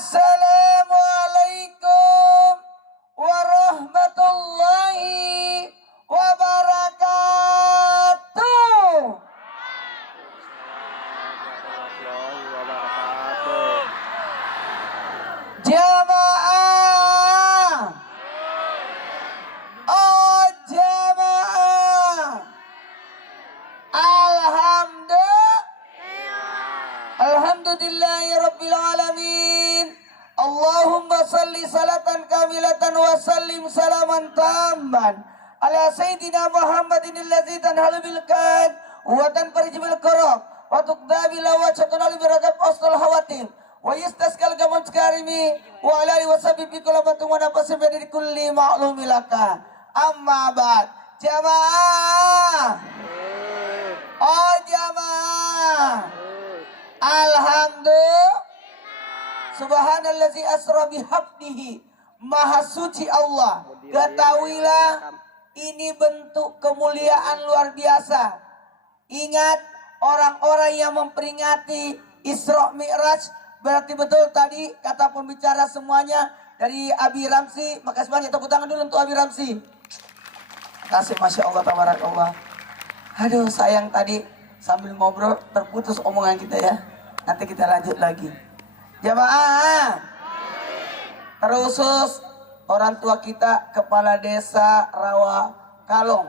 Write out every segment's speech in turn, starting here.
Assalamualaikum warahmatullahi wabarakatuh. Jamaah, oh jamaah, alhamdulillahi alamin. Allahumma salli salatan kamilatan wa sallim salaman tamman ala sayyidina Muhammadin alladzi tanhalu bil kad wa tanfarij bil kurab wa tuqdabi lawajatun al biradab asal hawatim wa yastaskal gaman karimi wa ala alihi washabihi bi kullabatin wa nafasin bi kulli ma'lumilaka. Amma ba'd. Jamaah, oh jamaah, alhamdulillah, subhanallazi asra bihabdihi, maha suci Allah. Ketahuilah ini bentuk kemuliaan luar biasa. Ingat, orang-orang yang memperingati Isra Mi'raj, berarti betul tadi kata pembicara semuanya dari Abi Ramsi. Makasih banyak, tepuk tangan dulu untuk Abi Ramsi. Kasih, Masya Allah, tabarakallah. Aduh, sayang tadi sambil ngobrol terputus omongan kita ya. Nanti kita lanjut lagi. Jamaah, terusus orang tua kita, Kepala Desa Rawa Kalong.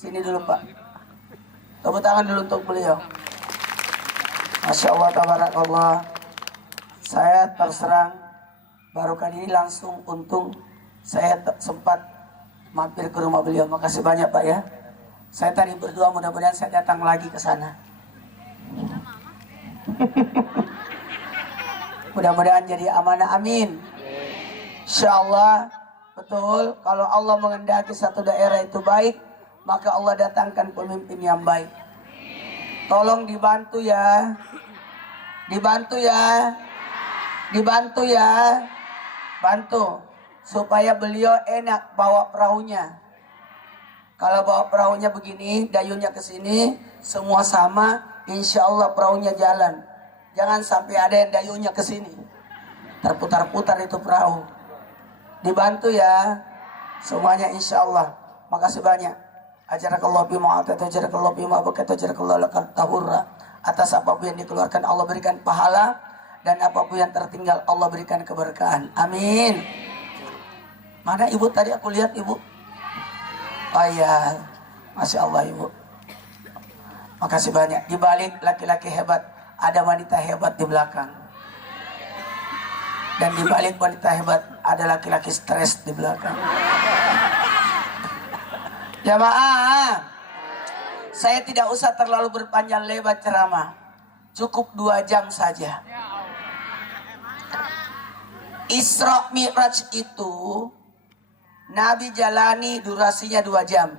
Sini dulu Pak. Tepuk tangan dulu untuk beliau. Masya Allah, tabarakallah. Saya terserang baru kali ini langsung, untung saya sempat mampir ke rumah beliau. Makasih banyak Pak ya. Saya tadi berdoa mudah-mudahan saya datang lagi ke sana. Mudah-mudahan jadi amanah, amin. Insyaallah, betul, kalau Allah mengendaki satu daerah itu baik, maka Allah datangkan pemimpin yang baik. Tolong dibantu ya. Dibantu ya. Dibantu ya. Bantu supaya beliau enak bawa perahunya. Kalau bawa perahunya begini, dayunya ke sini, semua sama, insya Allah perahunya jalan. Jangan sampai ada yang dayunya ke sini, terputar-putar itu perahu. Dibantu ya, semuanya insya Allah. Makasih banyak. Ajarakallahu bima atata, ajarakallahu bima bakata, ajarakallahu lakal tahurra. Atas apapun yang dikeluarkan Allah berikan pahala, dan apapun yang tertinggal Allah berikan keberkahan. Amin. Mana ibu tadi aku lihat ibu? Oh iya, Masya Allah ibu. Makasih banyak. Di balik laki-laki hebat, ada wanita hebat di belakang. Dan di balik wanita hebat, ada laki-laki stres di belakang. Jamaah, saya tidak usah terlalu berpanjang lebar ceramah. Cukup 2 jam saja. Isra Mi'raj itu Nabi jalani durasinya 2 jam.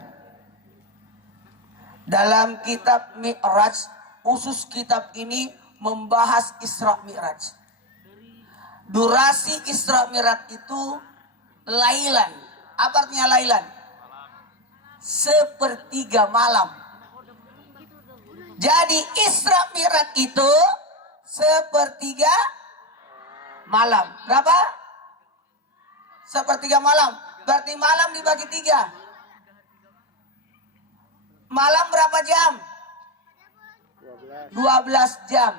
Dalam kitab Mi'raj, khusus kitab ini membahas Isra Mi'raj. Durasi Isra Mi'raj itu lailan. Apa artinya lailan? Sepertiga malam. Jadi Isra Mi'raj itu sepertiga malam. Berapa? Sepertiga malam. Berarti malam dibagi 3. Malam berapa jam? 12 jam.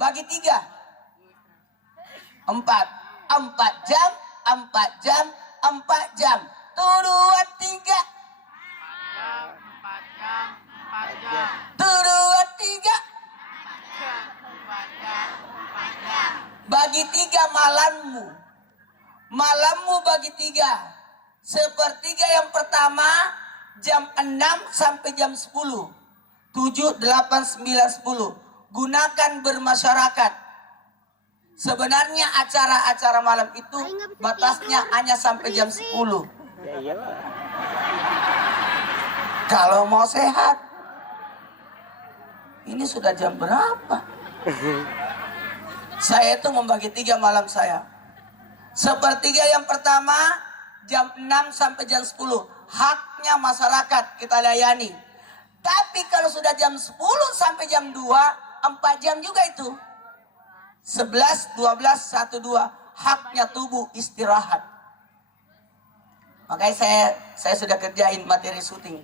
Bagi 3. 4. 4 jam, 4 jam, 4 jam. 2, 3. 4 jam. Bagi 3 malammu. Malammu bagi 3. Sepertiga yang pertama jam 6 sampai jam 10. 7, 8, 9, 10. Gunakan bermasyarakat. Sebenarnya acara-acara malam itu batasnya hanya sampai jam 10. Kalau mau sehat. Ini sudah jam berapa? Saya itu membagi 3 malam saya. Sepertiga yang pertama jam 6 sampai jam 10. Haknya masyarakat kita layani. Tapi kalau sudah jam 10 sampai jam 2, 4 jam juga itu. 11, 12, 1, 2. Haknya tubuh istirahat. Makanya saya sudah kerjain materi syuting.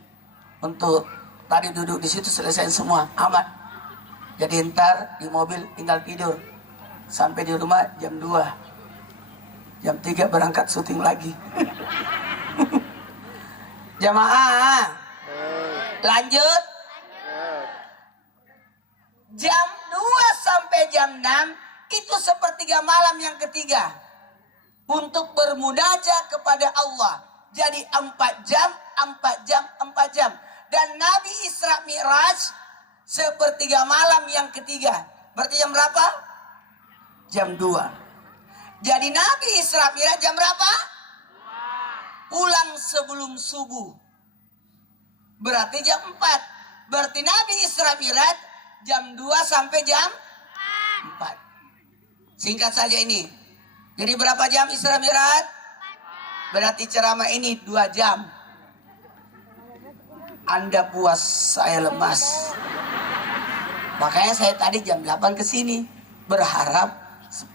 Untuk tadi duduk di situ selesai semua, aman. Jadi ntar di mobil tinggal tidur. Sampai di rumah jam 2. Jam 3 berangkat syuting lagi. Jamaah. Lanjut. Jam 2 sampai jam 6 itu sepertiga malam yang ketiga. Untuk bermunajat kepada Allah. Jadi 4 jam, 4 jam, 4 jam. Dan Nabi Isra Mi'raj sepertiga malam yang ketiga. Berarti jam berapa? Jam 2. Jadi Nabi Isra Mi'raj jam berapa? Pulang sebelum subuh. Berarti jam 4. Berarti Nabi Isra Mi'raj jam 2 sampai jam 4. Singkat saja ini. Jadi berapa jam Isra Mi'raj? Berarti ceramah ini 2 jam. Anda puas, saya lemas. Makanya saya tadi jam 8 ke sini. Berharap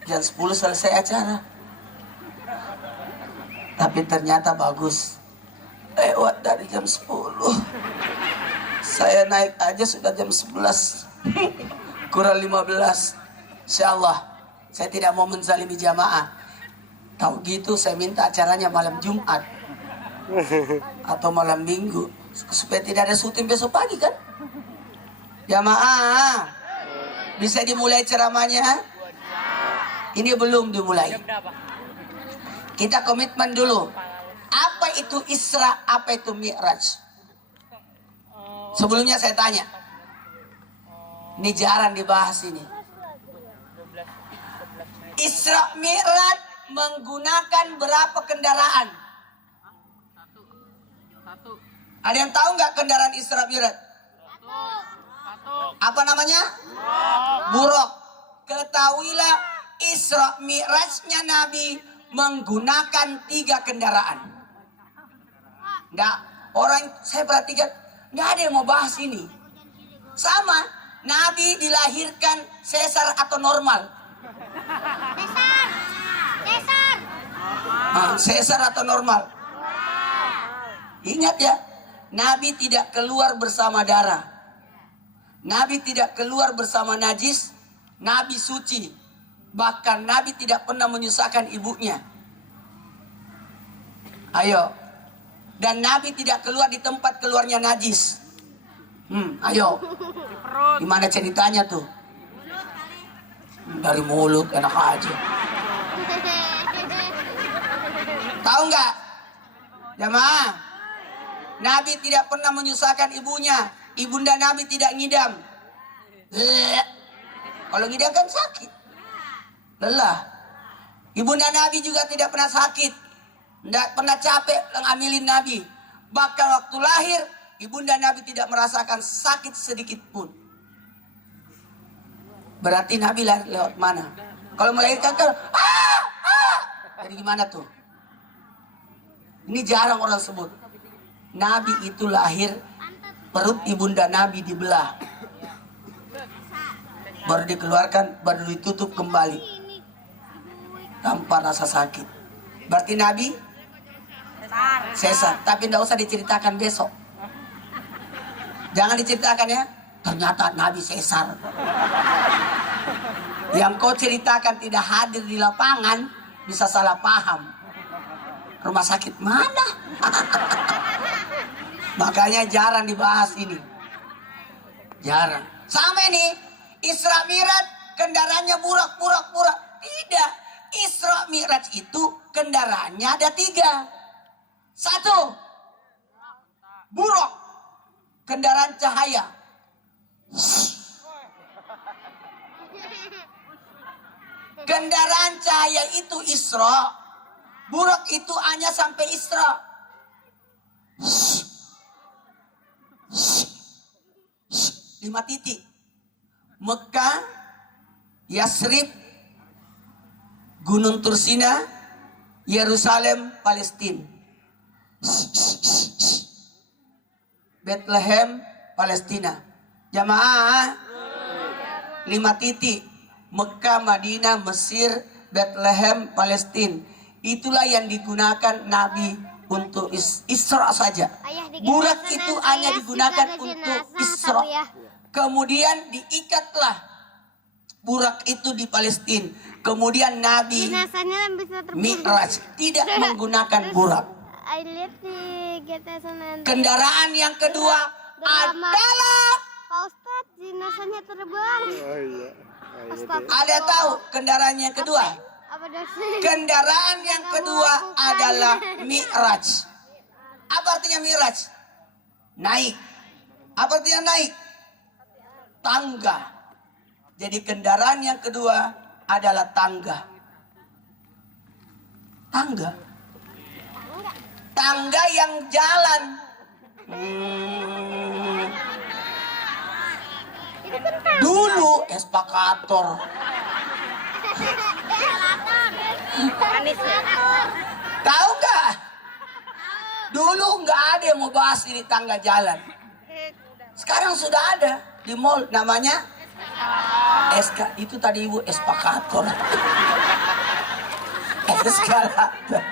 jam 10 selesai acara. Tapi ternyata bagus. Lewat dari jam 10. Saya naik aja sudah jam 11. Kurang 15. Insyaallah saya tidak mau menzalimi jamaah. Tahu gitu saya minta acaranya malam Jumat. Atau malam Minggu. Supaya tidak ada syuting besok pagi kan. Jamaah, bisa dimulai ceramahnya? Ini belum dimulai. Kita komitmen dulu. Apa itu Isra, apa itu Mi'raj? Sebelumnya saya tanya. Ini jarang dibahas ini. Isra Mi'raj menggunakan berapa kendaraan? Ada yang tahu nggak kendaraan Isra Mi'raj? Apa namanya? Buruk. Ketahuilah Isra Mi'rajnya Nabi menggunakan 3 kendaraan. Nggak, orang saya perhatikan nggak ada yang mau bahas ini. Sama, Nabi dilahirkan sesar atau normal? Sesar atau normal? Ingat ya, Nabi tidak keluar bersama darah. Nabi tidak keluar bersama najis. Nabi suci. Bahkan Nabi tidak pernah menyusahkan ibunya. Ayo. Dan Nabi tidak keluar di tempat keluarnya najis. Ayo. Gimana ceritanya tuh? Dari mulut, enak aja. Tahu nggak? Jamaah, Nabi tidak pernah menyusahkan ibunya. Ibunda Nabi tidak ngidam. Kalau ngidam kan sakit. Lelah. Ibunda Nabi juga tidak pernah sakit. Tidak pernah capek ngambilin Nabi. Bahkan waktu lahir, ibunda Nabi tidak merasakan sakit sedikit pun. Berarti Nabi lahir lewat mana? Kalau melahirkan kan, jadi gimana tuh? Ini jarang orang sebut. Nabi itu lahir, perut ibunda Nabi dibelah. Baru dikeluarkan, baru ditutup kembali. Tanpa rasa sakit. Berarti Nabi sesar. Tapi tidak usah diceritakan besok. Jangan diceritakan ya. Ternyata Nabi sesar. Yang kau ceritakan tidak hadir di lapangan, bisa salah paham. Rumah sakit mana? Makanya jarang dibahas ini. Jarang. Sampai nih, Isra Mi'raj kendaraannya burak. Tidak. Isra Mi'raj itu kendaraannya ada 3. 1. Buruk. Kendaraan cahaya. Kendaraan cahaya itu Isra. Buruk itu hanya sampai Isra. 5 titik. Mekah, Yasrib, Gunung Tursina, Yerusalem, Palestina. Bethlehem, Palestina. Jamaah 5 titik. Mekah, Madinah, Mesir, Bethlehem, Palestina. Itulah yang digunakan Nabi untuk Isra saja. Burak itu hanya digunakan untuk Isra. Kemudian diikatlah burak itu di Palestina. Kemudian Nabi Mi'raj tidak menggunakan burak. Kendaraan yang kedua adalah Pak Ustadz, jenazahnya terbang. Ada tahu kendaraan yang kedua? Kendaraan yang kedua adalah Mi'raj. Apa artinya Mi'raj? Naik. Apa artinya naik? Tangga. Jadi kendaraan yang kedua adalah tangga. Tangga. Tangga yang jalan. Dulu eskavator. Tahu nggak? Dulu nggak ada yang mau bahas ini tangga jalan. Sekarang sudah ada di mall, namanya itu tadi ibu eskavator. Eskalator.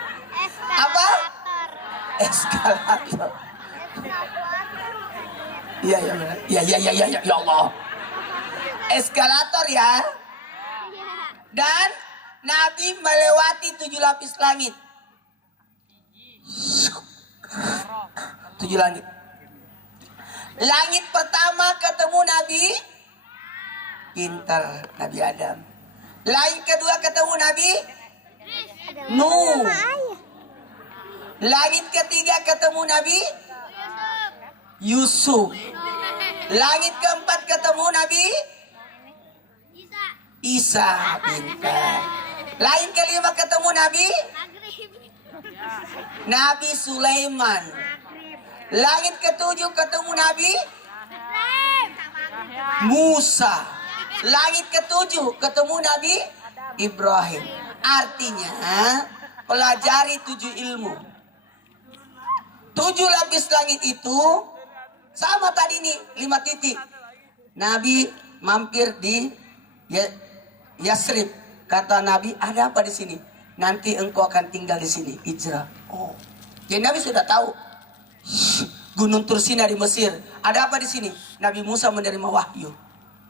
Apa? Eskalator. Iya ya benar. Ya Allah. Eskalator ya. Dan Nabi melewati 7 lapis langit. 7 langit. Langit pertama ketemu Nabi. Pintar Nabi Adam. Langit kedua ketemu Nabi Nuh. Langit ketiga ketemu Nabi Yusuf. Langit keempat ketemu Nabi Isa. Pintar. Langit kelima ketemu Nabi Sulaiman. Langit ketujuh ketemu Nabi Musa. Langit ketujuh ketemu Nabi Ibrahim. Artinya pelajari 7 ilmu. 7 lapis langit itu sama tadi nih 5 titik. Nabi mampir di Yasrib. Kata Nabi, ada apa di sini? Nanti engkau akan tinggal di sini. Hijrah. Oh, jadi Nabi sudah tahu. Gunung Tursina di Mesir. Ada apa di sini? Nabi Musa menerima wahyu.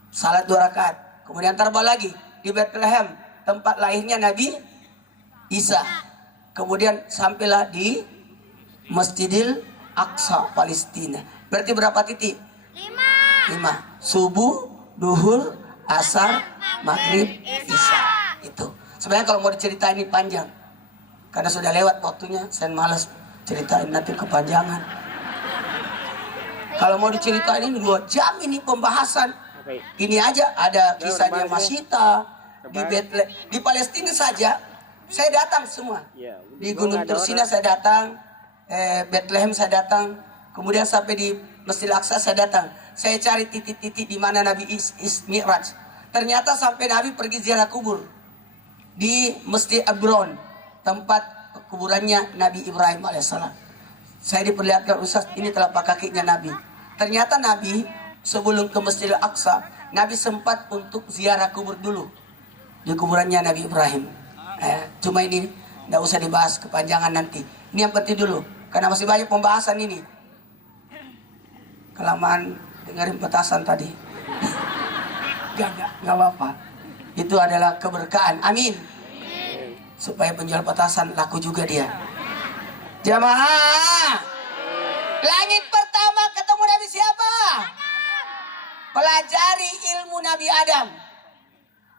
Salat 2 rakaat. Kemudian terbang lagi di Bethlehem, tempat lahirnya Nabi Isa. Kemudian sampailah di Masjidil Aqsa, Palestina. Berarti berapa titik? 5. Subuh, duhur, asar, maghrib, isya. Itu. Sebenarnya kalau mau diceritain ini panjang. Karena sudah lewat waktunya, saya malas ceritain nanti kepanjangan. Kalau mau diceritain ini 2 jam ini pembahasan. Ini aja ada kisahnya Masita di Bethlehem, di Palestina saja. Saya datang semua. Di Gunung Tursina saya datang, Bethlehem saya datang, kemudian sampai di Masjid Al-Aqsa saya datang. Saya cari titik-titik di mana Nabi Mi'raj. Ternyata sampai Nabi pergi ziarah kubur di Masjid Abron, tempat kuburannya Nabi Ibrahim alaihissalam. Saya diperlihatkan, Ustaz, ini telapak kakinya Nabi. Ternyata Nabi sebelum ke Masjid Al-Aqsa, Nabi sempat untuk ziarah kubur dulu di kuburannya Nabi Ibrahim. Cuma ini tidak usah dibahas kepanjangan nanti. Ini yang penting dulu, karena masih banyak pembahasan ini. Kelamaan dengerin petasan tadi. Gak apa-apa. Itu adalah keberkahan. Amin. Supaya penjual petasan laku juga dia. Jamaah, langit pertama ketemu Nabi siapa? Pelajari ilmu Nabi Adam.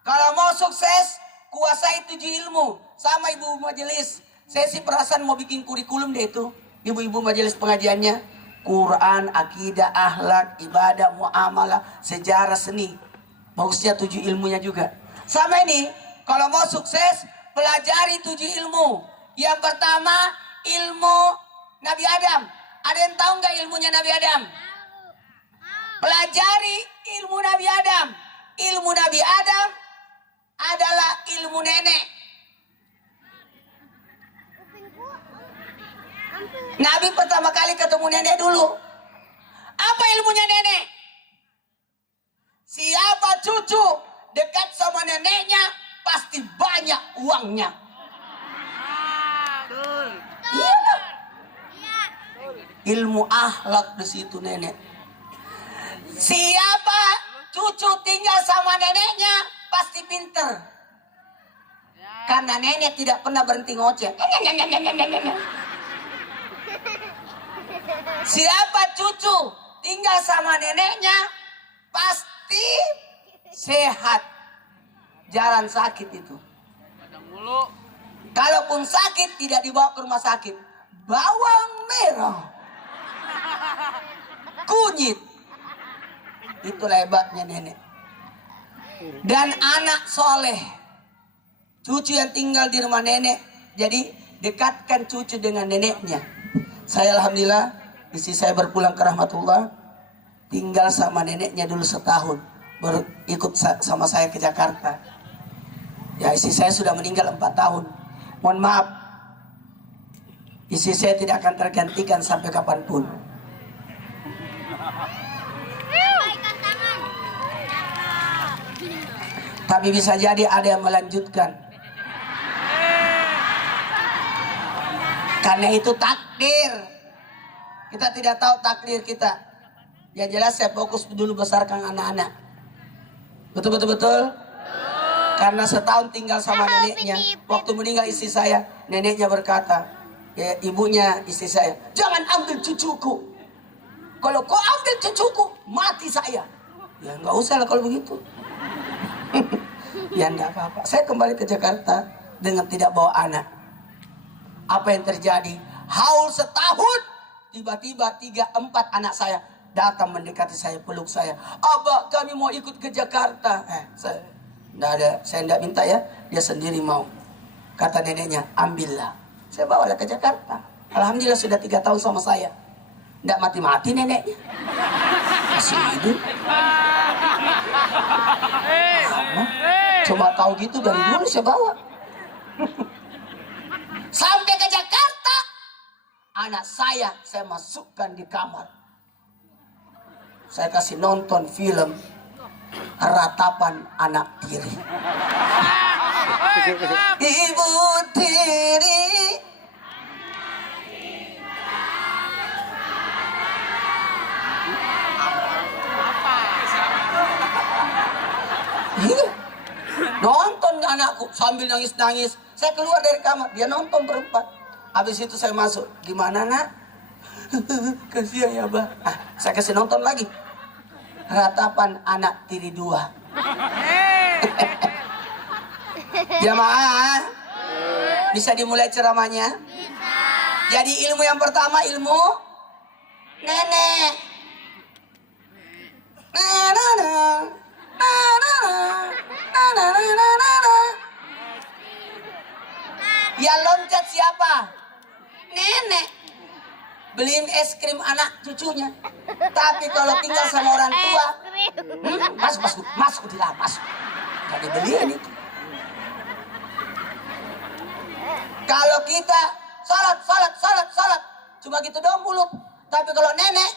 Kalau mau sukses, kuasai 7 ilmu. Sama ibu majelis. Saya sih perasaan mau bikin kurikulum deh itu. Ibu-ibu majelis pengajiannya. Quran, akidah, akhlak, ibadah, muamalah, sejarah, seni. Bagusnya 7 ilmunya juga. Sama ini, kalau mau sukses, pelajari 7 ilmu. Yang pertama, ilmu Nabi Adam. Ada yang tahu nggak ilmunya Nabi Adam? Pelajari ilmu Nabi Adam. Ilmu Nabi Adam adalah ilmu nenek. Nabi pertama kali ketemu nenek dulu. Apa ilmunya nenek? Siapa cucu dekat sama nenek, pasti banyak uangnya. Iya. Ilmu akhlak di situ nenek. Siapa cucu tinggal sama neneknya pasti pinter. Karena nenek tidak pernah berhenti ngoceh. Siapa cucu tinggal sama neneknya pasti sehat. Jarang sakit itu. Kalaupun sakit tidak dibawa ke rumah sakit. Bawang merah, kunyit. Itulah hebatnya nenek. Dan anak soleh, cucu yang tinggal di rumah nenek. Jadi dekatkan cucu dengan neneknya. Saya alhamdulillah, istri saya berpulang ke rahmatullah, tinggal sama neneknya dulu setahun, baru ikut sama saya ke Jakarta. Ya, istri saya sudah meninggal 4 tahun. Mohon maaf, istri saya tidak akan tergantikan sampai kapanpun. Tapi bisa jadi ada yang melanjutkan. Karena itu takdir. Kita tidak tahu takdir kita. Yang jelas saya fokus dulu besarkan anak-anak. Betul. Karena setahun tinggal sama neneknya. Waktu meninggal istri saya, neneknya berkata, ya, ibunya istri saya, jangan ambil cucuku. Kalau kau ambil cucuku, mati saya. Ya nggak usah lah kalau begitu. Ya enggak apa-apa. Saya kembali ke Jakarta dengan tidak bawa anak. Apa yang terjadi? Haul setahun, tiba-tiba 3-4 anak saya datang mendekati saya, peluk saya. Abah, kami mau ikut ke Jakarta. Saya enggak minta ya, dia sendiri mau. Kata neneknya, ambillah. Saya bawalah ke Jakarta. Alhamdulillah sudah 3 tahun sama saya. Enggak mati-mati neneknya. Masih hidup. Cuma tahu gitu dari dulu saya bawa. Sampai ke Jakarta, anak saya masukkan di kamar. Saya kasih nonton film Ratapan Anak Tiri. Ibu tiri. Iya. Nonton anakku sambil nangis-nangis. Saya keluar dari kamar, dia nonton berempat. Habis itu saya masuk. Gimana nak? Kasihan ya bah. Saya kasih nonton lagi. Ratapan Anak Tiri 2. Jamaah, bisa dimulai ceramahnya? Jadi ilmu yang pertama ilmu nenek. Yang loncat siapa? Nenek. Beliin es krim anak cucunya. Tapi kalau tinggal sama orang tua, masuk di dalam, masuk. Gak dibeliin itu. Kalau kita salat, cuma gitu doang mulut. Tapi kalau nenek,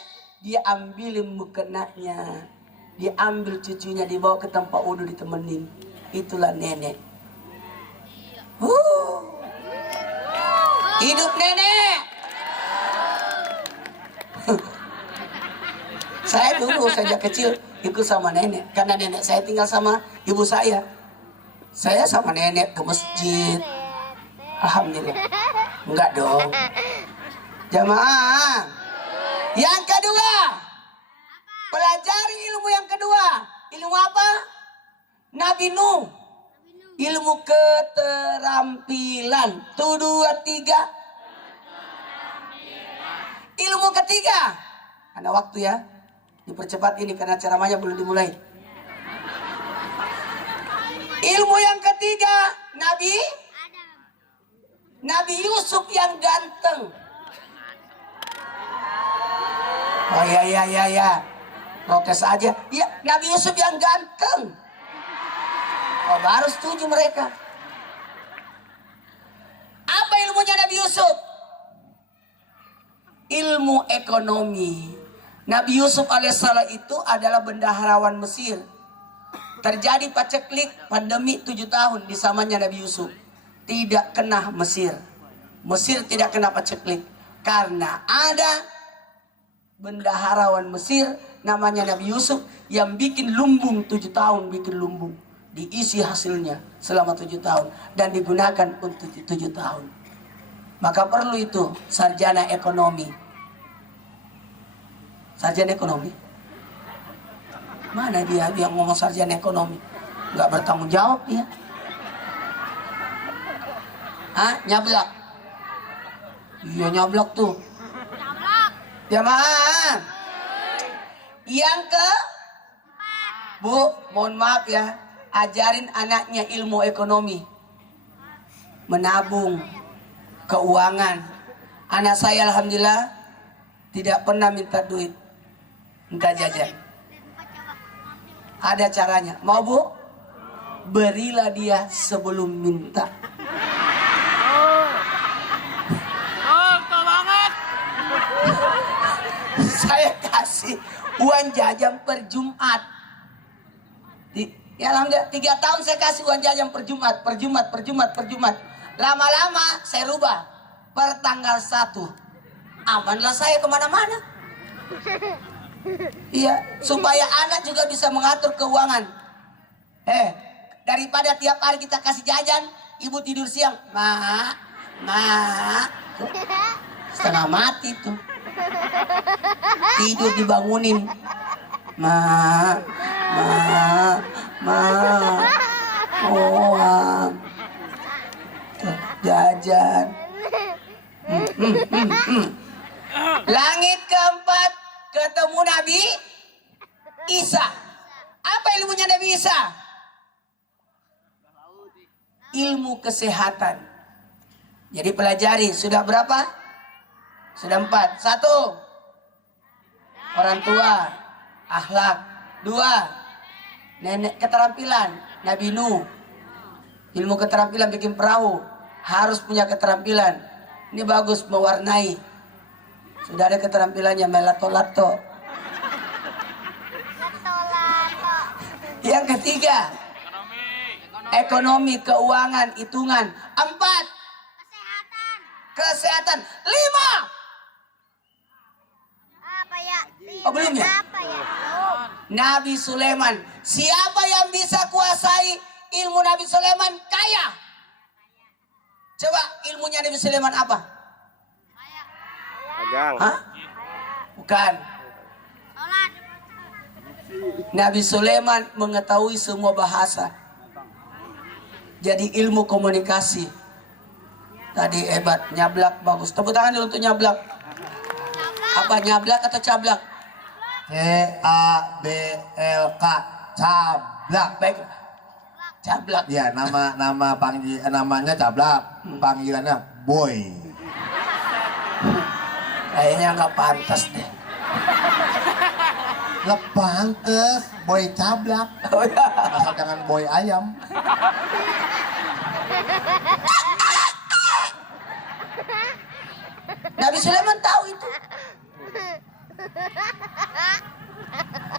dia ambilin mukenanya, dia ambil cucunya, dibawa ke tempat wudhu, ditemenin. Itulah nenek. Hidup nenek. Saya dulu sejak kecil ikut sama nenek, karena nenek saya tinggal sama ibu saya. Saya sama nenek ke masjid. Alhamdulillah. Enggak dong. Jamaah. Yang kedua, pelajari ilmu yang kedua. Ilmu apa? Nabi Nuh. Ilmu keterampilan. 1, 2, 3. Ilmu ketiga. Ada waktu ya. Dipercepat ini karena ceramahnya belum dimulai. Ilmu yang ketiga, Nabi Yusuf yang ganteng. Oh ya. Protes aja. Ya, Nabi Yusuf yang ganteng. Oh, baru setuju mereka. Apa ilmunya Nabi Yusuf? Ilmu ekonomi. Nabi Yusuf alaihissalam itu adalah bendaharawan Mesir. Terjadi paceklik pandemi 7 tahun di zamannya Nabi Yusuf. Tidak kena Mesir. Mesir tidak kena paceklik. Karena ada bendaharawan Mesir namanya Nabi Yusuf yang bikin lumbung 7 tahun, bikin lumbung. Diisi hasilnya selama 7 tahun dan digunakan untuk 7 tahun. Maka perlu itu sarjana ekonomi. Sarjana ekonomi. Mana dia ngomong sarjana ekonomi? Nggak bertanggung jawab dia. Hah? Nyablak? Iya nyablak tuh. Jamaah. Yang ke Bu, mohon maaf ya. Ajarin anaknya ilmu ekonomi. Menabung. Keuangan. Anak saya alhamdulillah tidak pernah minta duit. Minta jajan. Ada caranya. Mau Bu? Berilah dia sebelum minta. Banget. Saya kasih uang jajan per Jumat. Ya alhamdulillah 3 tahun saya kasih uang jajan per Jumat. Lama-lama saya rubah per tanggal 1. Amanlah saya kemana-mana. Iya, supaya anak juga bisa mengatur keuangan. Daripada tiap hari kita kasih jajan, ibu tidur siang, mak, setengah mati tuh. Tidur dibangunin, mak, uang, jajan. Langit keempat ketemu Nabi Isa. Apa ilmunya Nabi Isa? Ilmu kesehatan. Jadi pelajari. Sudah berapa? Sudah 4. 1. Orang tua. Akhlak. 2. Nenek keterampilan. Nabi Nuh. Ilmu keterampilan bikin perahu. Harus punya keterampilan. Ini bagus mewarnai. Sudah ada keterampilannya melato-lato. Yang ketiga, ekonomi, keuangan, hitungan. 4, kesehatan. 5. Apa ya? Oh, belum ya? Apa ya? Nabi Sulaiman. Siapa yang bisa kuasai ilmu Nabi Sulaiman? Kaya. Coba ilmunya Nabi Sulaiman apa? Dagang. Hah? Bukan. Nabi Sulaiman mengetahui semua bahasa. Jadi ilmu komunikasi. Tadi hebat, nyablak bagus. Tepuk tangan dulu untuk nyablak. Apa nyablak atau cablak? CABLK, cablak. Baik. Cablak. Ya, namanya cablak, panggilannya boy. Kayaknya nggak pantas deh. Lepangkes, boy cablak. Oh ya. Asal jangan boy ayam. Nabi Sulaiman tahu itu.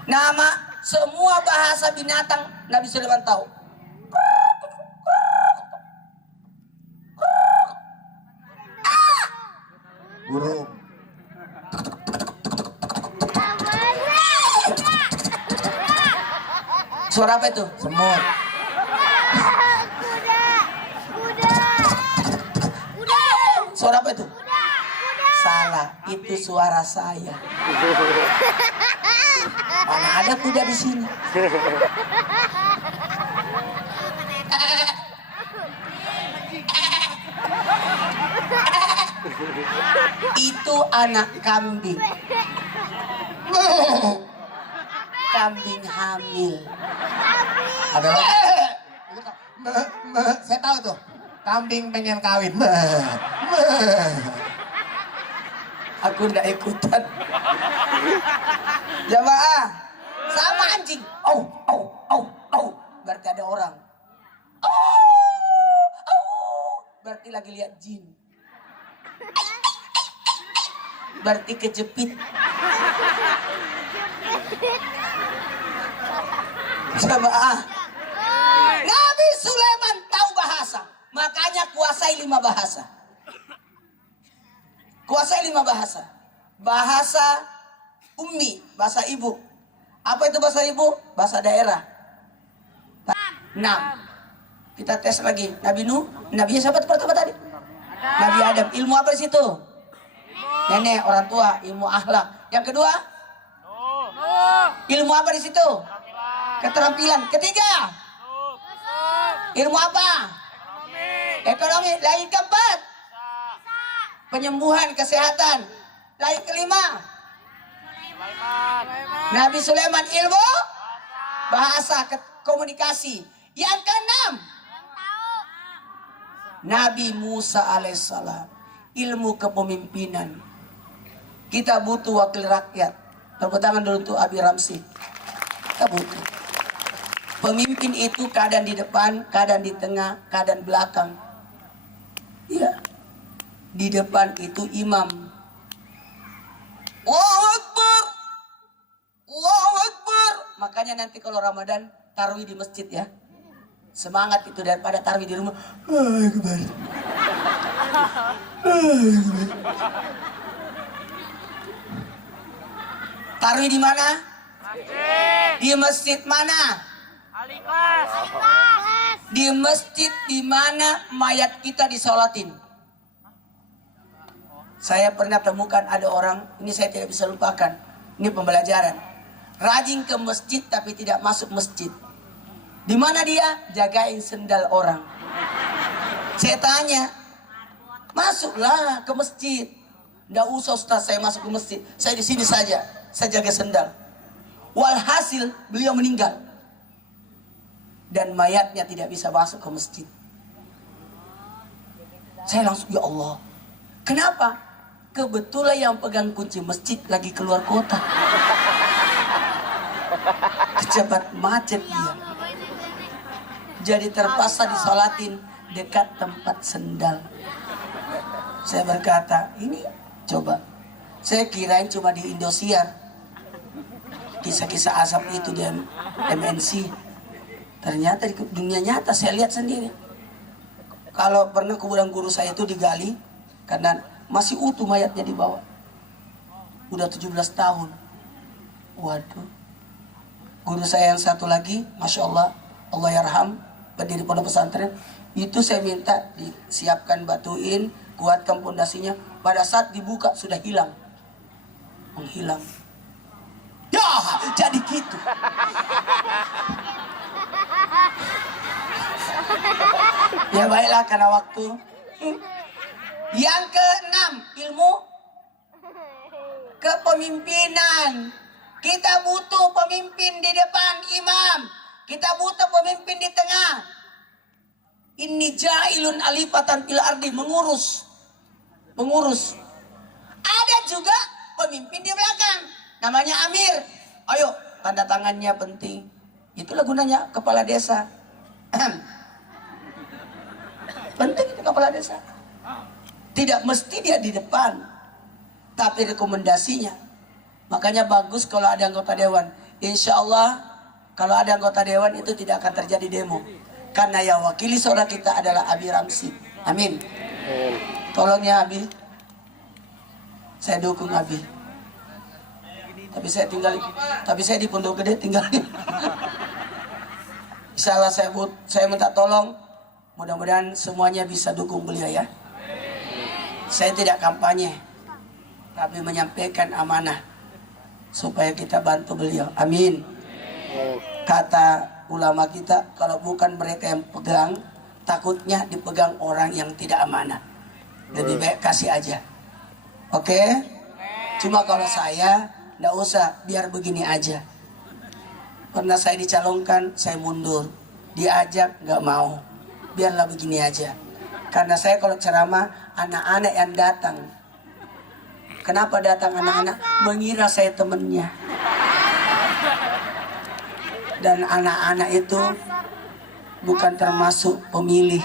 Nama semua bahasa binatang Nabi Sulaiman tahu. Burung. Suara apa itu? Semut. Suara apa itu? Salah, itu suara saya. Mana ada kuda di sini? Itu anak kambing. Kambing hamil. Ada lagi? Saya tahu tuh. Kambing pengen kawin. Aku ndak ikutan. Jamaah, sama anjing. Oh. Berarti ada orang. Berarti lagi lihat jin. Berarti kejepit. Jamaah, Sulaiman tahu bahasa, makanya kuasai 5 bahasa. Kuasai 5 bahasa. Bahasa ummi, bahasa ibu. Apa itu bahasa ibu? Bahasa daerah. 6. Kita tes lagi. Nabi Nuh, Nabi siapa pertama tadi? Nabi Adam. Ilmu apa di situ? Nenek, orang tua, ilmu akhlak. Yang kedua? Ilmu apa di situ? Keterampilan. Ketiga? Ilmu apa? Ekonomi. Lagi keempat? Penyembuhan, kesehatan. Lagi kelima? Nabi Sulaiman ilmu bahasa, komunikasi. Yang keenam? Nabi Musa alaihissalam ilmu kepemimpinan. Kita butuh wakil rakyat. Tepuk tangan dulu untuk Abi Ramsi. Kita butuh. Pemimpin itu kadang di depan, kadang di tengah, kadang belakang. Iya. Di depan itu imam. Allahu Akbar. Allahu Akbar. Makanya nanti kalau Ramadan tarawih di masjid ya. Semangat itu daripada tarawih di rumah. Akbar. Tarawih di mana? Di masjid mana? Di masjid di mana mayat kita disolatin. Saya pernah temukan ada orang, ini saya tidak bisa lupakan. Ini pembelajaran. Rajin ke masjid tapi tidak masuk masjid. Di mana dia? Jagain sendal orang. Saya tanya, masuklah ke masjid. Nggak usah Ustaz saya masuk ke masjid. Saya di sini saja. Saya jaga sendal. Walhasil beliau meninggal. Dan mayatnya tidak bisa masuk ke masjid. Saya langsung, ya Allah. Kenapa? Kebetulan yang pegang kunci masjid lagi keluar kota. Kejabat macet dia. Jadi terpaksa disolatin dekat tempat sendal. Saya berkata, ini coba. Saya kirain cuma di Indosiar. Kisah-kisah asap itu di MNC. Ternyata di dunia nyata saya lihat sendiri. Kalau pernah kuburan guru saya itu digali, karena masih utuh mayatnya dibawa. Udah 17 tahun. Waduh. Guru saya yang satu lagi, Masya Allah, Allah yarham, berdiri pondok pesantren. Itu saya minta disiapkan batuin, kuatkan pondasinya. Pada saat dibuka sudah hilang. Menghilang. Ya, jadi gitu. Ya baiklah karena waktu. Yang keenam, ilmu kepemimpinan. Kita butuh pemimpin di depan imam. Kita butuh pemimpin di tengah. Inni ja'ilun alifatan fil ardi, mengurus. Ada juga pemimpin di belakang. Namanya Amir. Ayo, tanda tangannya penting. Itulah gunanya kepala desa. Penting itu kepala desa. Tidak mesti dia di depan, tapi rekomendasinya. Makanya bagus kalau ada anggota dewan. Insya Allah kalau ada anggota dewan itu tidak akan terjadi demo. Karena yang wakili saudara kita adalah Abi Ramsi. Amin. Tolong ya Abi. Saya dukung Abi. Tapi saya di Pondok Gede tinggal. Insya Allah saya minta tolong. Mudah-mudahan semuanya bisa dukung beliau ya. Saya tidak kampanye, tapi menyampaikan amanah supaya kita bantu beliau. Amin. Kata ulama kita, kalau bukan mereka yang pegang, takutnya dipegang orang yang tidak amanah. Lebih baik kasih aja. Oke? Cuma kalau saya, nggak usah, biar begini aja. Pernah saya dicalonkan, saya mundur. Diajak, nggak mau. Biarlah begini aja. Karena saya kalau ceramah, anak-anak yang datang. Kenapa datang anak-anak? Mengira saya temennya. Dan anak-anak itu bukan termasuk pemilih.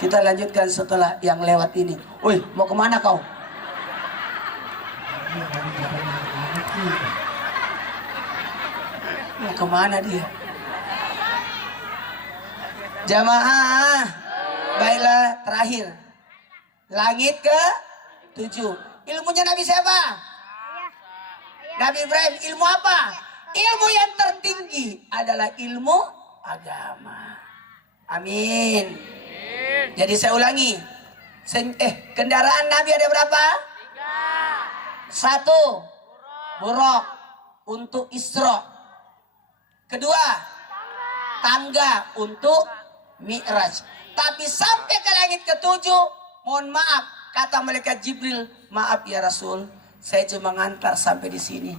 Kita lanjutkan setelah yang lewat ini. Woi, mau kemana kau? Mau kemana dia? Jamaah. Baiklah, terakhir. Langit ke 7. Ilmunya Nabi siapa? Nabi Ibrahim. Ilmu apa? Ilmu yang tertinggi adalah ilmu agama. Amin. Jadi saya ulangi. Kendaraan Nabi ada berapa? 1. Buruk untuk Isra. Kedua, tangga untuk Mi'raj. Tapi sampai ke langit ke-7, mohon maaf, kata malaikat Jibril, maaf ya Rasul, saya cuma ngantar sampai di sini.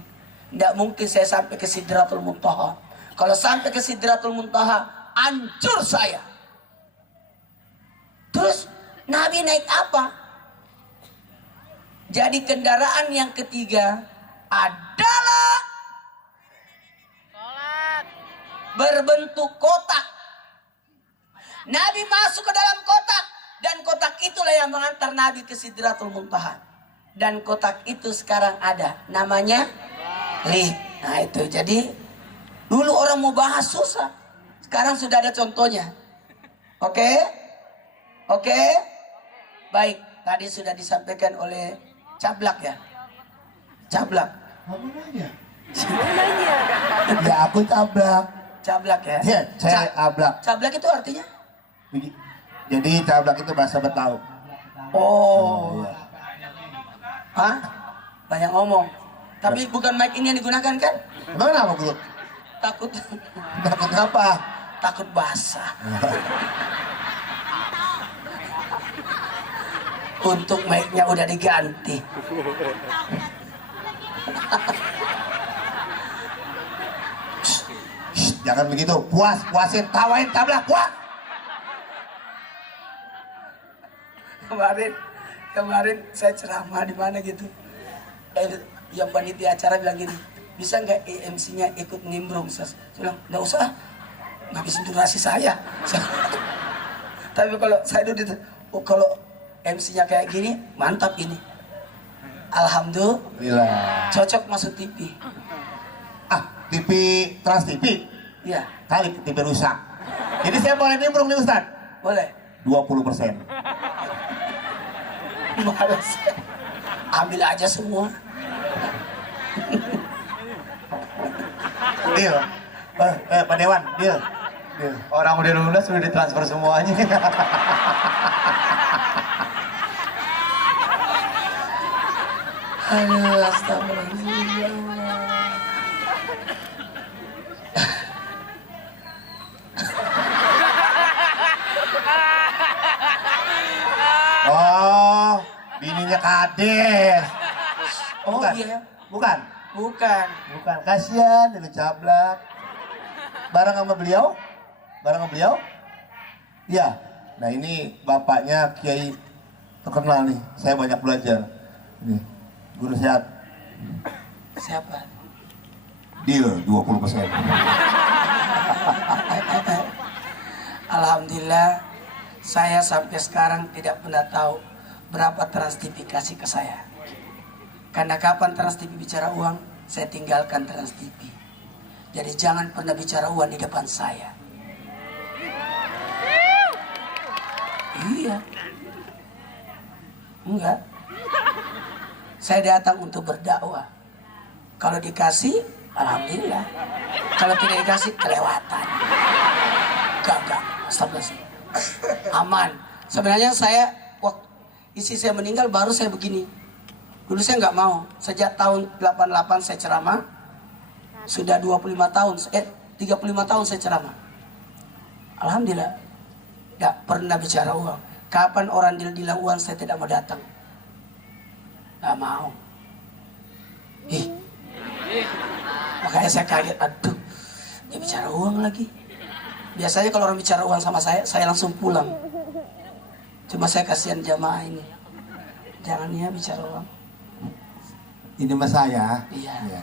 Tidak mungkin saya sampai ke Sidratul Muntaha. Kalau sampai ke Sidratul Muntaha, hancur saya. Terus Nabi naik apa? Jadi kendaraan yang ketiga adalah berbentuk kotak. Nabi masuk ke dalam kotak, dan kotak itulah yang mengantar Nabi ke Sidratul Muntaha. Dan kotak itu sekarang ada, namanya lift. Nah itu, jadi dulu orang mau bahas susah, sekarang sudah ada contohnya. Oke? Baik, tadi sudah disampaikan oleh Cablak ya. Cablak. Kamu nanya. Ya aku cablak. Cablak ya. Ya, saya ablak. Cablak itu artinya? Jadi cablak itu bahasa Betawi. Oh. Iya. Hah? Banyak ngomong. Tapi bukan mic ini yang digunakan kan? Emang kenapa Guru? Takut. Takut apa? Takut basah. Untuk mic-nya udah diganti. Jangan begitu. Puasin, tawain cablak, puas. Kemarin saya ceramah di mana gitu. Yang panitia acara bilang gini, bisa nggak MC-nya ikut nimbrung? Saya bilang, nggak usah, ngabisin durasi saya. Tapi kalau saya duduk, kalau MC-nya kayak gini, mantap ini. Alhamdulillah. Cocok masuk TV. TV Trans TV. Iya. Kali TV rusak. Jadi saya boleh nimbrung nih Ustaz? Boleh. 20%. Males. Ambil aja semua. Deal. Pak Dewan, deal. Orang udah lunas sudah ditransfer semuanya. Aduh, astagfirullah. Oh, bininya Kades. Oh Bukan? iya. Bukan? Bukan. Bukan. Kasihan, ini cablak. Bareng sama beliau? Bareng sama beliau? Iya. Nah ini bapaknya Kiai terkenal nih. Saya banyak belajar. Ini, guru sehat. Siapa? Deal 20%. Alhamdulillah, saya sampai sekarang tidak pernah tahu berapa Trans TV kasih ke saya. Karena kapan Trans TV bicara uang, saya tinggalkan Trans TV. Jadi jangan pernah bicara uang di depan saya. Iya. Enggak. Saya datang untuk berdakwah. Kalau dikasih, alhamdulillah. Kalau tidak dikasih, kelewatan. Gagal. Astagfirullah. Aman. Sebenarnya saya, waktu istri saya meninggal baru saya begini. Dulu saya nggak mau. Sejak tahun 88 saya ceramah. Sudah 35 tahun, 35 tahun saya ceramah. Alhamdulillah. Nggak pernah bicara uang. Kapan orang deal-deal uang saya tidak mau datang. Nggak mau. Makanya saya kaget. Aduh, dia bicara uang lagi. Biasanya kalau orang bicara uang sama saya langsung pulang. Cuma saya kasihan jamaah ini. Jangan ya bicara uang. Ini mas saya. Iya. Ya.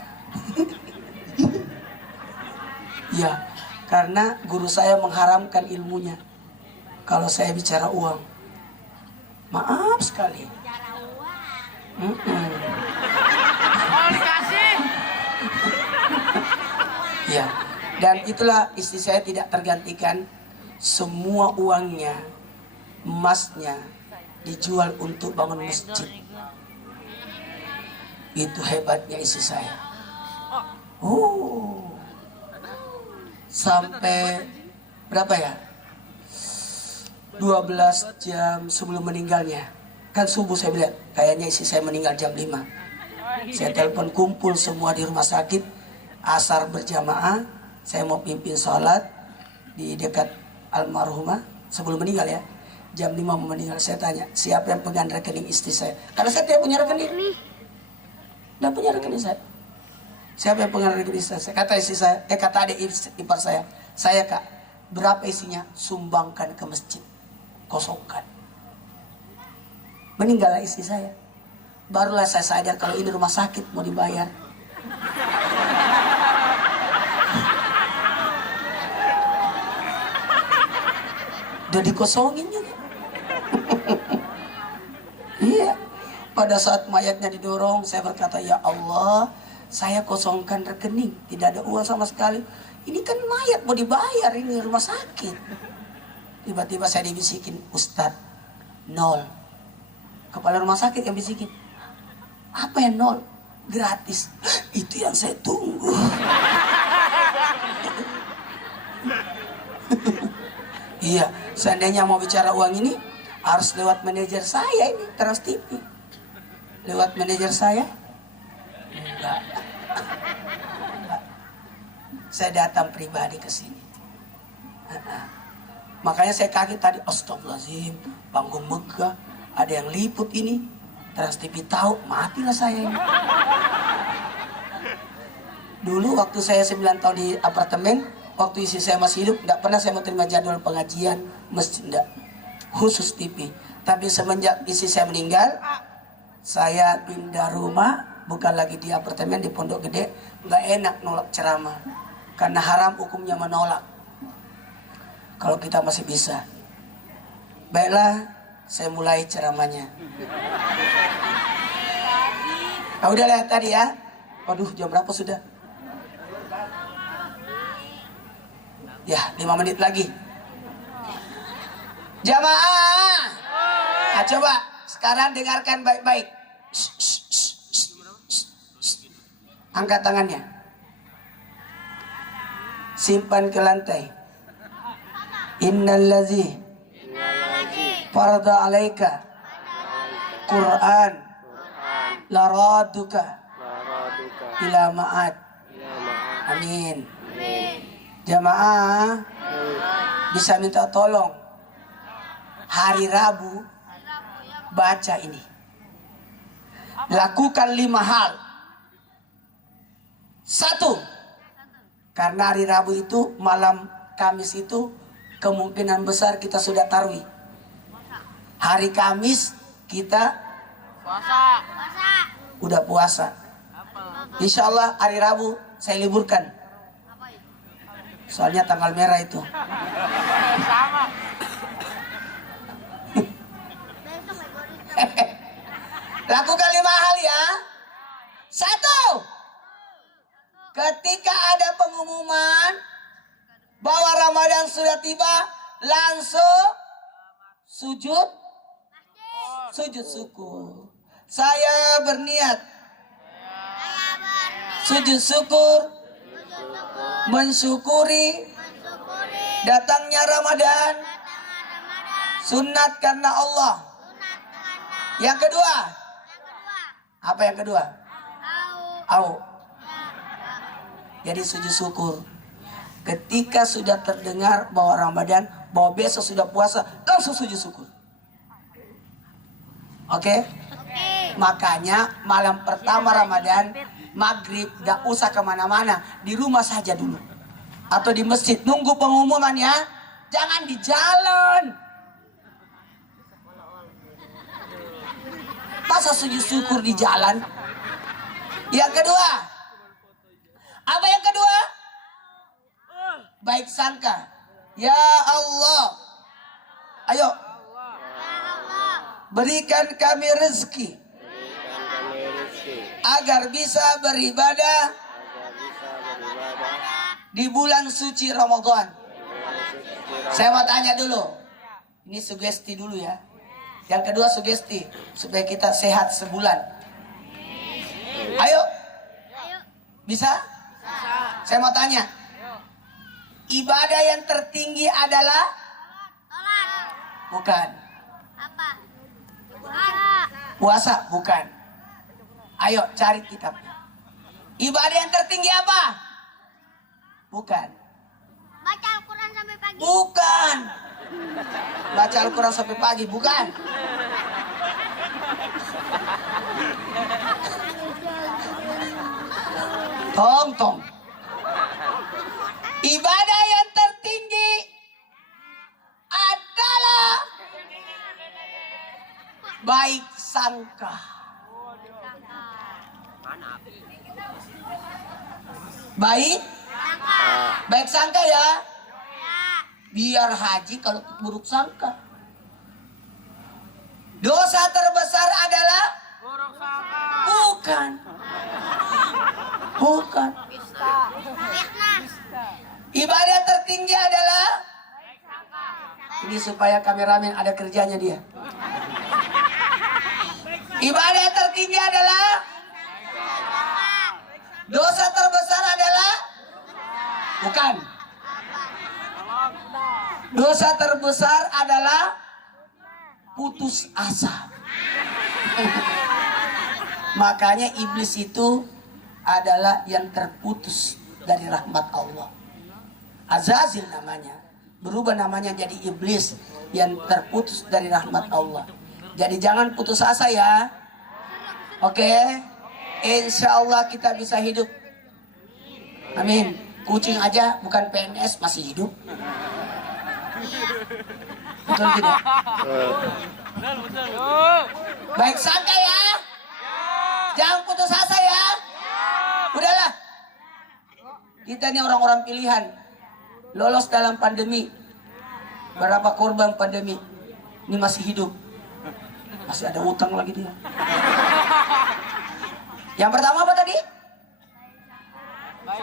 Iya, karena guru saya mengharamkan ilmunya. Kalau saya bicara uang. Maaf sekali. Iya. Dan itulah istri saya tidak tergantikan. semua uangnya, emasnya dijual untuk bangun masjid. Itu hebatnya istri saya. Sampai berapa ya? 12 jam sebelum meninggalnya. Kan subuh saya bilang, kayaknya istri saya meninggal jam 5. Saya telepon kumpul semua di rumah sakit. Asar berjamaah. Saya mau pimpin sholat di dekat almarhumah sebelum meninggal ya. Jam 5 mau meninggal. Saya tanya, siapa yang pegang rekening istri saya? Karena saya tidak punya rekening. Tidak punya rekening saya. Siapa yang pegang rekening istri saya? Kata istri saya, kata adik ipar saya Kak, berapa isinya? Sumbangkan ke masjid. Kosongkan. Meninggallah istri saya. Barulah saya sadar kalau ini rumah sakit mau dibayar. Udah dikosongin juga. Iya. Pada saat mayatnya didorong, saya berkata, ya Allah, saya kosongkan rekening, tidak ada uang sama sekali. Ini kan mayat mau dibayar, ini rumah sakit. Tiba-tiba saya dibisikin, Ustadz, 0. Kepala rumah sakit yang bisikin, apa yang 0? Gratis. Itu yang saya tunggu. Iya, seandainya mau bicara uang ini harus lewat manajer saya ini, Trans TV. Lewat manajer saya? Enggak. Saya datang pribadi ke sini. Makanya saya kaget tadi, astagfirullahaladzim, panggung megah, ada yang liput ini. Trans TV tahu, matilah saya ini. Dulu waktu saya 9 tahun di apartemen, waktu istri saya masih hidup, tidak pernah saya menerima jadwal pengajian masjid, tidak. Khusus TV. Tapi semenjak istri saya meninggal, saya pindah rumah, bukan lagi di apartemen, di Pondok Gede. Nggak enak nolak ceramah, karena haram hukumnya menolak. Kalau kita masih bisa. Baiklah, saya mulai ceramahnya. Nah, udah lihat tadi ya. Waduh, jam berapa sudah? Ya, 5 menit lagi. Jamaah. Nah, coba sekarang dengarkan baik-baik. Angkat tangannya. Simpan ke lantai. Innallazi farada alaika Quran laraduka ila ma'ad. Amin. Jamaah bisa minta tolong hari Rabu baca ini. Lakukan 5 hal. 1, karena hari Rabu itu malam Kamis itu kemungkinan besar kita sudah tarawih. Hari Kamis kita puasa. Udah puasa. Insya Allah hari Rabu saya liburkan. Soalnya tanggal merah itu. Lakukan 5 hal ya. 1, ketika ada pengumuman bahwa Ramadan sudah tiba, langsung sujud syukur. Saya berniat sujud syukur, mensyukuri datangnya Ramadan, sunat karena Allah. Yang kedua, apa yang kedua? Au. Jadi sujud syukur. Ketika sudah terdengar bahwa Ramadan, bahwa besok sudah puasa, langsung sujud syukur. Oke? Makanya malam pertama Ramadan, maghrib gak usah kemana-mana, di rumah saja dulu. Atau di masjid, nunggu pengumuman ya. Jangan di jalan. Masa sujud syukur di jalan? Yang kedua, apa yang kedua? Baik sangka. Ya Allah, ayo, berikan kami rezeki agar bisa beribadah di bulan suci Ramadan. Saya mau tanya dulu. Ini sugesti dulu ya. Yang kedua sugesti supaya kita sehat sebulan. Ayo. Bisa? Saya mau tanya. Ibadah yang tertinggi adalah? Bukan. Apa? Puasa? Bukan. Ayo cari kitabnya. Ibadah yang tertinggi apa? Bukan. Baca Al-Quran sampai pagi. Bukan. Baca Al-Quran sampai pagi? Bukan. Tong. Ibadah yang tertinggi adalah baik sangka. Baik sangka ya. Biar haji kalau buruk sangka. Dosa terbesar adalah buruk sangka. Bukan. Ibadah tertinggi adalah ini supaya kameramen ada kerjanya dia. Ibadah tertinggi adalah dosa terbesar adalah bukan. Dosa terbesar adalah putus asa. Makanya iblis itu adalah yang terputus dari rahmat Allah. Azazil namanya. Berubah namanya jadi iblis yang terputus dari rahmat Allah. Jadi jangan putus asa ya. Oke. Insya Allah kita bisa hidup. Amin. Kucing aja bukan PNS masih hidup. Betul tidak? Baik sangka ya. Jangan putus asa ya. Udahlah. Kita ini orang-orang pilihan. Lolos dalam pandemi. Berapa korban pandemi. Ini masih hidup. Masih ada utang lagi dia. Yang pertama apa tadi?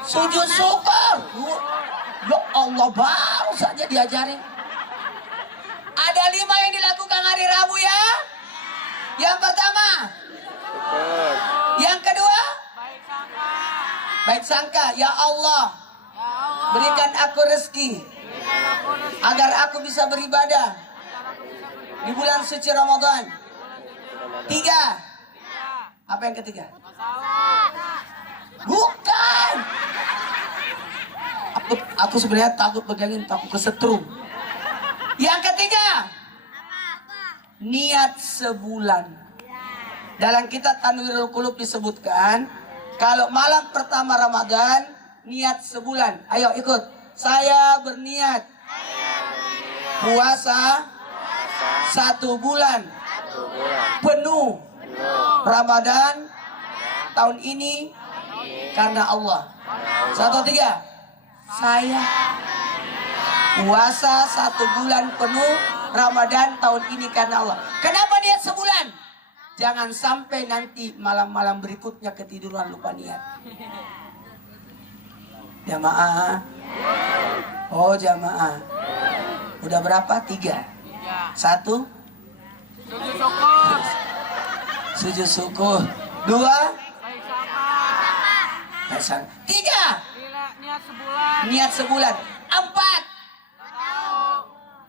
Sujud syukur. Ya Allah, baru saja diajarin. Ada 5 yang dilakukan hari Rabu ya. Yang pertama. Yang kedua. Baik sangka. Ya Allah, berikan aku rezeki agar aku bisa beribadah di bulan suci Ramadan. 3. Apa yang ketiga? Bukan. Aku sebenarnya takut begini, takut kesetrum. Yang ketiga, niat sebulan. Dalam kitab Tanwirul Qulub disebutkan, kalau malam pertama Ramadan, niat sebulan. Ayo ikut. Saya berniat puasa 1 bulan penuh Ramadan tahun ini karena Allah. 1, 3. Saya puasa 1 bulan penuh Ramadan tahun ini karena Allah. Kenapa niat sebulan? Jangan sampai nanti malam-malam berikutnya ketiduran lupa niat. Jamaah. Oh jamaah. Udah berapa? 3. 1. Sujud syukur. 2. Baik sangka. 3. Niat sebulan. 4.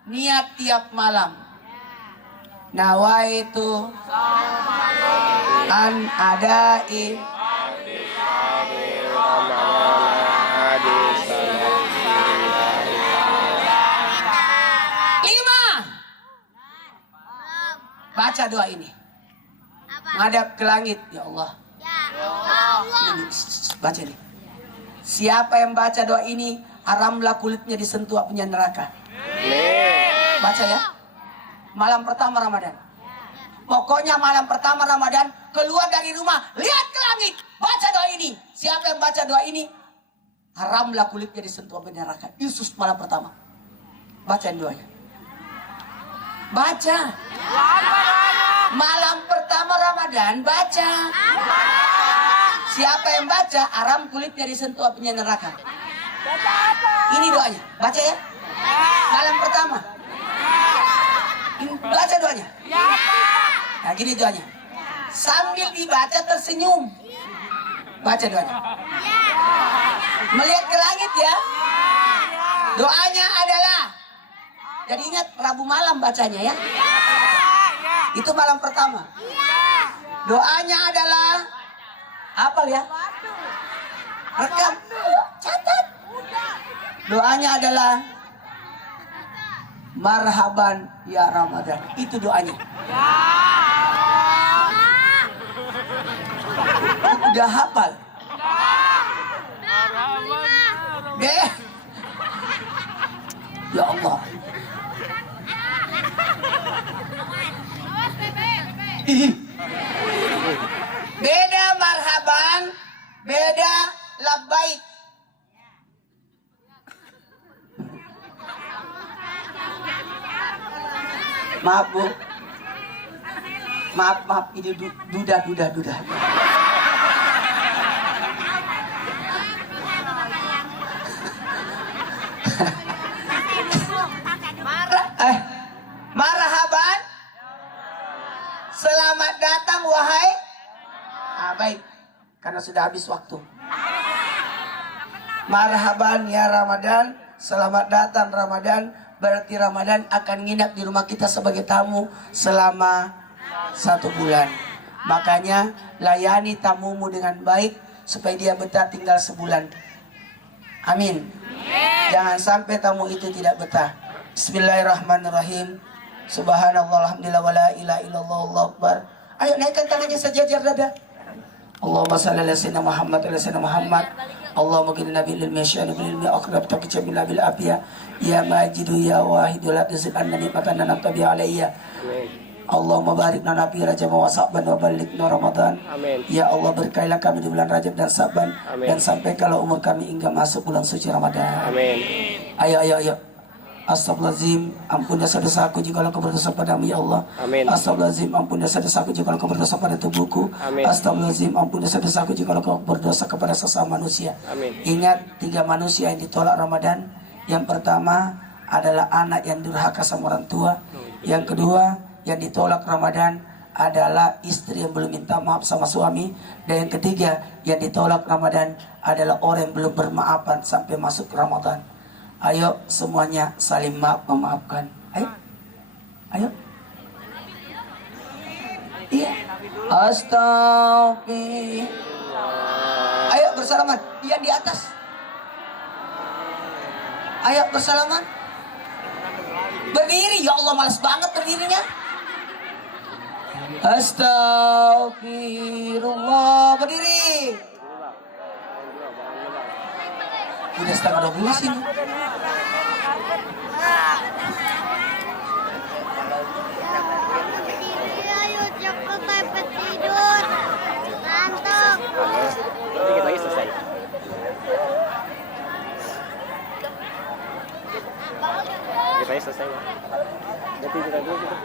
Niat tiap malam. Nawaitu an adai baca doa ini. Menghadap ke langit, ya Allah. Ini, baca nih. Siapa yang baca doa ini, haramlah kulitnya disentuh apinya neraka. Baca ya. Malam pertama Ramadan. Pokoknya malam pertama Ramadan, keluar dari rumah, lihat ke langit, baca doa ini. Siapa yang baca doa ini, haramlah kulitnya disentuh api neraka. Yesus malam pertama. Bacain doanya. Baca. Malam pertama Ramadan, baca. Siapa yang baca, haram kulitnya disentuh apinya neraka. Ini doanya. Baca ya. Malam pertama. Baca doanya. Nah gini doanya. Sambil dibaca tersenyum. Baca doanya. Melihat ke langit ya. Doanya adalah. Jadi ingat Rabu malam bacanya ya. Itu malam pertama. Doanya adalah. Hafal ya. Rekam. Catat. Doanya adalah. Marhaban ya Ramadan. Itu doanya. Udah hafal. Deh. Ya Allah. Beda marhaban, beda labbaik. Maaf Bu. Maaf ini duda. Marhaban. Selamat datang wahai. Baik. Karena sudah habis waktu. Marhaban ya Ramadan. Selamat datang Ramadan. Berarti Ramadan akan nginap di rumah kita sebagai tamu selama 1 bulan. Makanya layani tamumu dengan baik supaya dia betah tinggal sebulan. Amin. Jangan sampai tamu itu tidak betah. Bismillahirrahmanirrahim. Subhanallah, alhamdulillah, wala ilaha illallah, Allahu akbar. Ayo naikkan tangannya sejajar dada. Allahumma shalli ala sayyidina Muhammad wa ala sayyidina Muhammad. Allahumma qina bil ilmi sya'ni bil ilmi aqrab taqja bil afiyah. Ya majidu ya wahidu la tuzil annani matan nabtabi alayya. Allahumma barik lana fi Rajab wa Sa'ban wa ballighna Ramadan. Amin. Ya Allah berkailah kami di bulan Rajab dan Sa'ban. Dan sampai kalau umur kami hingga masuk bulan suci Ramadan. Amin. Ayo. Astagfirullahaladzim, ampun dosa-dosaku jikalau aku berdosa padamu ya Allah. Amin. Astagfirullahaladzim, ampun dosa-dosaku jikalau aku berdosa pada tubuhku. Amin. Astagfirullahaladzim, ampun dosa-dosaku jikalau aku berdosa kepada sesama manusia. Amin. Ingat 3 manusia yang ditolak Ramadan. Yang pertama adalah anak yang durhaka sama orang tua. Yang kedua yang ditolak Ramadan adalah istri yang belum minta maaf sama suami. Dan yang ketiga yang ditolak Ramadan adalah orang yang belum bermaafan sampai masuk Ramadan. Ayo semuanya saling memaafkan. Ayo. Iya. Astagfirullah. Ayo bersalaman. Yang di atas. Ayo bersalaman. Berdiri. Ya Allah malas banget berdirinya. Astagfirullah. Berdiri. Udah setengah 12 ini. Ayo cepet pepet tidur. Ngantuk. Dikit lagi selesai. Dikit lagi selesai. Jadi kita dulu gitu.